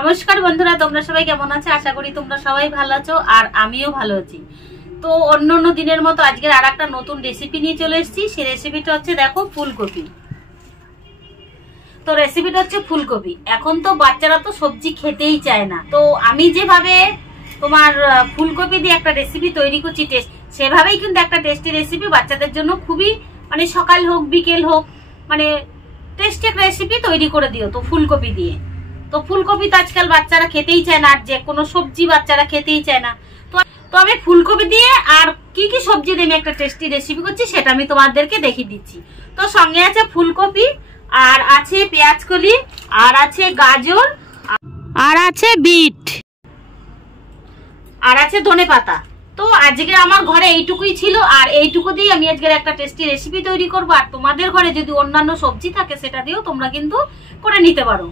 নমস্কার বন্ধুরা, তোমরা সবাই কেমন আছো? আশা করি তোমরা সবাই ভালো আছো আর আমিও ভালো আছি। তো অন্য দিনের মতো আজকের আর একটা নতুন রেসিপি নিয়ে চলে এসেছি। সেই রেসিপিটা হচ্ছে দেখো ফুলকপি। তো রেসিপিটা হচ্ছে ফুলকপি। এখন তো বাচ্চারা তো সবজি খেতেই চায় না, তো আমি যেভাবে তোমার ফুলকপি দিয়ে একটা রেসিপি তৈরি করছি সেভাবেই কিন্তু একটা টেস্টি রেসিপি বাচ্চাদের জন্য খুবই মানে সকাল হোক বিকেল হোক মানে টেস্টি একটা রেসিপি তৈরি করে দিও তো ফুলকপি দিয়ে। তো ফুলকপি তো আজকাল বাচ্চারা খেতেই চায় না, আর যে কোনো সবজি বাচ্চারা খেতেই চায় না। তো আমি ফুলকপি দিয়ে আর কি কি সবজি দিয়ে আমি একটা টেস্টি রেসিপি করছি সেটা আমি তোমাদেরকে দেখিয়ে দিচ্ছি। তো সঙ্গে আছে ফুলকপি, আর আছে পেঁয়াজকলি, আর আছে গাজর, আর আছে বিট, আর আছে ধনেপাতা। তো আজকে আমার ঘরে এইটুকুই ছিল, আর এইটুকু দিয়ে আমি আজকের একটা টেস্টি রেসিপি তৈরি করবো। আর তোমাদের ঘরে যদি অন্যান্য সবজি থাকে সেটা দিয়েও তোমরা কিন্তু করে নিতে পারো।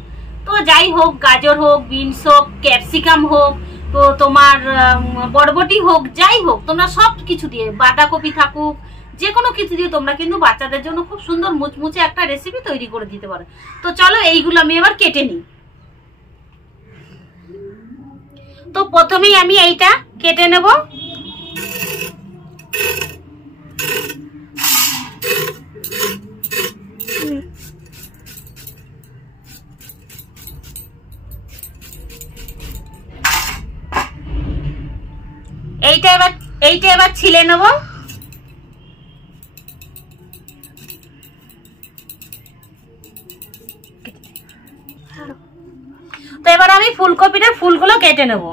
তো যাই হোক, গাজর হোক, বিনস হোক, ক্যাপসিকাম হোক, তো তোমার বরবটি হোক, যাই হোক তোমরা সব কিছু দিয়ে, বাঁধাকপি থাকুক, যে কোনো কিছু দিয়ে তোমরা কিন্তু বাচ্চাদের জন্য খুব সুন্দর মুচমুচে একটা রেসিপি তৈরি করে দিতে পারো। তো চলো এইগুলো আমি এবার কেটে নিই। তো প্রথমেই আমি এইটা কেটে নেব। এইটা এবার ছিলে নেব। তো এবার আমি ফুলকপিটার ফুলগুলো কেটে নেব।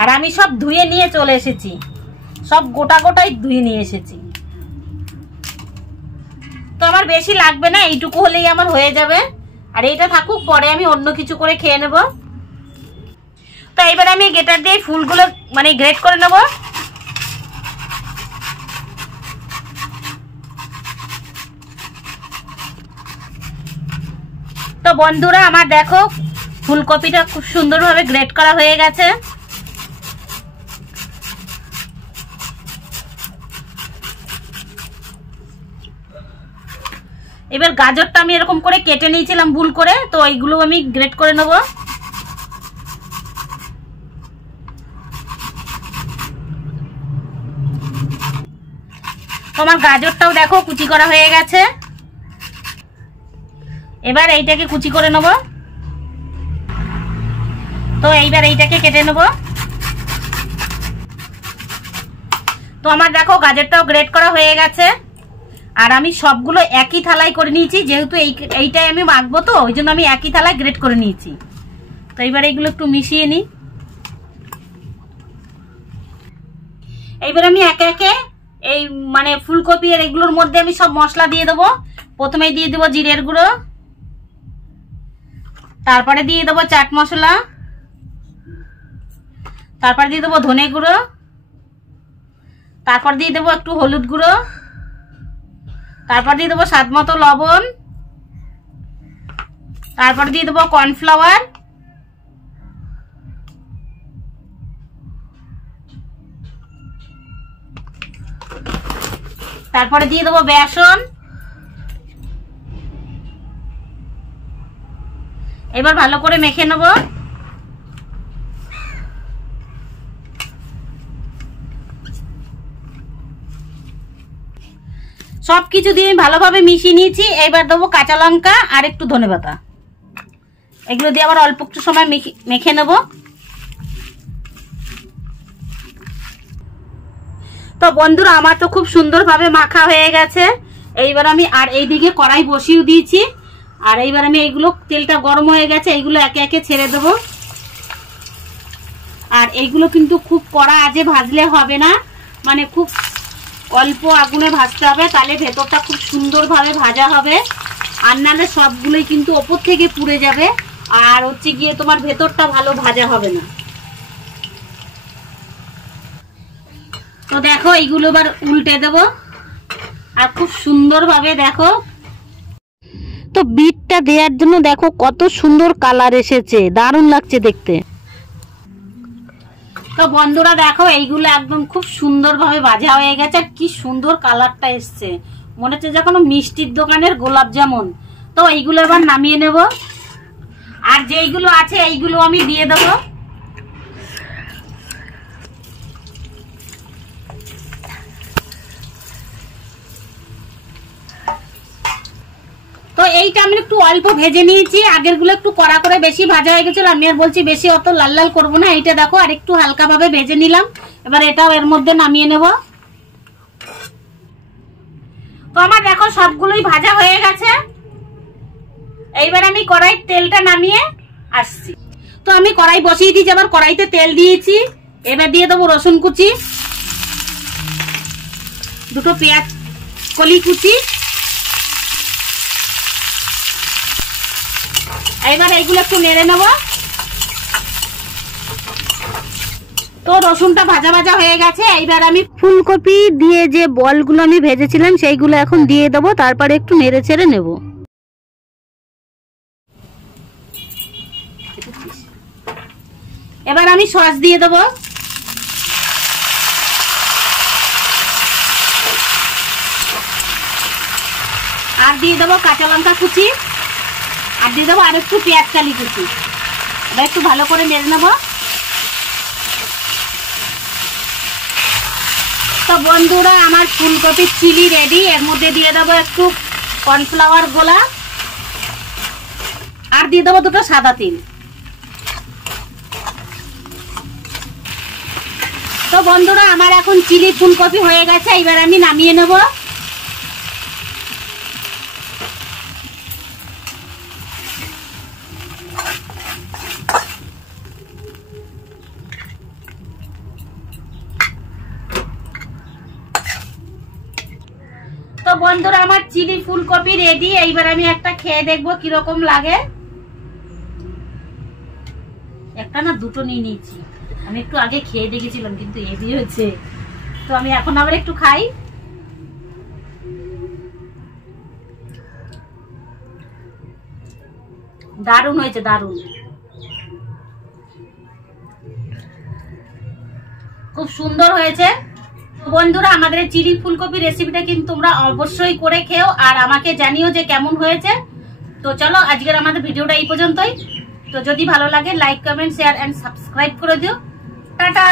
আর আমি সব ধুয়ে নিয়ে চলে এসেছি, সব গোটাই ধুয়ে নিয়ে এসেছি। তো আমার বেশি লাগবে না, এইটুকু হলেই আমার হয়ে যাবে। আর এইটা থাকুক, পরে আমি অন্য কিছু করে খেয়ে নেব। তো এবার আমি গ্রেটার দিয়ে ফুলগুলো মানে গ্রেট করে নেব। তো বন্ধুরা আমার দেখো ফুলকপিটা খুব সুন্দরভাবে গ্রেট করা হয়ে গেছে। এবার গাজরটা আমি এরকম করে কেটে নিয়েছিলাম ভুল করে, তো এইগুলো আমি গ্রেট করে নেব। তোমার গাজরটাও দেখো কুচি করা হয়ে গেছে। এবার এইটাকে কুচি করে নেব। তো এইবার এইটাকে কেটে নেব। তো আমার দেখো গাজরটাও গ্রেট করা হয়ে গেছে। আর আমি সবগুলো একই থালায় করে নিয়েছি, যেহেতু এইটাই আমি মাখবো, তো ওই জন্য আমি একই থালায় গ্রেট করে নিয়েছি। তো এইবার এইগুলো একটু মিশিয়ে নিই। এইবার আমি একে একে এই মানে ফুলকপি আর এগুলোর মধ্যে আমি সব মশলা দিয়ে দেবো। প্রথমে দিয়ে দেবো জিরের গুঁড়ো, তারপরে দিয়ে দেবো চাট মশলা, তারপর দিয়ে দেবো ধনে গুঁড়ো, তারপর দিয়ে দেবো একটু হলুদ গুঁড়ো, তারপর দিয়ে দেবো স্বাদ মতো লবণ, তারপর দিয়ে দেবো কর্নফ্লাওয়ার, তারপরে দিয়ে দেবো বেসন। এবার ভালো করে মেখে নেব। সবকিছু দিয়ে আমি ভালোভাবে মিশিয়ে নিয়েছি। এবার দেবো কাঁচা লঙ্কা আর একটু ধনেপাতা। এগুলো দিয়ে আবার অল্প একটু সময় মেখে নেব। তো বন্ধুরা আমার তো খুব সুন্দরভাবে মাখা হয়ে গেছে। এইবার আমি আর এইদিকে কড়াই বসিয়ে দিয়েছি। আর এইবার আমি এইগুলো, তেলটা গরম হয়ে গেছে, এইগুলো একে একে ছেড়ে দেব। আর এইগুলো কিন্তু খুব কড়া আঁচে ভাজলে হবে না, মানে খুব অল্প আগুনে ভাজতে হবে, তাহলে ভেতরটা খুব সুন্দরভাবে ভাজা হবে। আর নাহলে সবগুলোই কিন্তু ওপর থেকে পুড়ে যাবে, আর হচ্ছে গিয়ে তোমার ভেতরটা ভালো ভাজা হবে না। তো দেখো এইগুলো এবার উল্টে দেব। আর খুব সুন্দরভাবে দেখো, তো বিটটা দেওয়ার জন্য দেখো কত সুন্দর কালার এসেছে, দারুণ লাগছে দেখতে। তো বন্ধুরা দেখো এইগুলো একদম খুব সুন্দরভাবে ভাজা হয়ে গেছে। আর কি সুন্দর কালারটা এসছে, মনে হচ্ছে যে কোনো মিষ্টির দোকানের গোলাপ জামুন। তো এইগুলো এবার নামিয়ে নেব, আর যেইগুলো আছে এইগুলো আমি দিয়ে দেবো। তো এইটা আমি একটু অল্প ভেজে নিয়েছি, আগের গুলো একটু কড়া করে বেশি ভাজা হয়ে গেছিল, আমি আর বলছি বেশি অত লাল লাল করবো না। এইটা দেখো আর একটু হালকা ভাবে ভেজে নিলাম, এবার এটাও এর মধ্যে নামিয়ে নেব। তো আমার দেখো সবগুলোই ভাজা হয়ে গেছে, এইবার আমি কড়াইয়ের তেলটা নামিয়ে আসছি। তো আমি কড়াই বসিয়ে দিয়েছি, আবার কড়াইতে তেল দিয়েছি, এবার দিয়ে দেবো রসুন কুচি, দুটো পেঁয়াজ কলি কুচি, এবার এইগুলো একটু নেড়ে নেব। তো রসুনটা ভাজা ভাজা হয়ে গেছে, এইবার আমি ফুলকপি দিয়ে যে বলগুলো আমি ভেজেছিলাম সেইগুলো এখন দিয়ে দেবো, তারপরে একটু নেড়ে ছেড়ে নেব। এবার আমি সস দিয়ে দেবো, আর দিয়ে দেবো কাঁচা লঙ্কা কুচি, আর দিয়ে দেবো আর একটু পেঁয়াজ কালি কুচি, এবার একটু ভালো করে নেড়ে নেবো। তো বন্ধুরা আমার ফুলকপির চিলি রেডি, এর মধ্যে দিয়ে দেবো একটু কর্নফ্লাওয়ার গোলা, আর দিয়ে দেবো দুটো সাদা তিল। তো বন্ধুরা আমার এখন চিলি ফুলকপি হয়ে গেছে, এবার আমি নামিয়ে নেব। তো বন্ধুরা আমার চিলি ফুলকপি রেডি, এইবার আমি একটা খেয়ে দেখবো কিরকম লাগে। একটা না দুটো নিয়ে নিয়েছি, আমি একটু আগে খেয়ে দেখেছিলাম কিন্তু হেভি হয়েছে, তো আমি এখন আবার একটু খাই। দারুণ হয়েছে, দারুণ, খুব সুন্দর হয়েছে। বন্ধুরা আমাদের চিলি ফুলকপি রেসিপিটা কিন্তু তোমরা অবশ্যই করে খেও, আর আমাকে জানিও যে কেমন হয়েছে। তো চলো আজকের আমাদের ভিডিওটা এই পর্যন্তই। তো যদি ভালো লাগে like comment share and subscribe করে দিও। টাটা।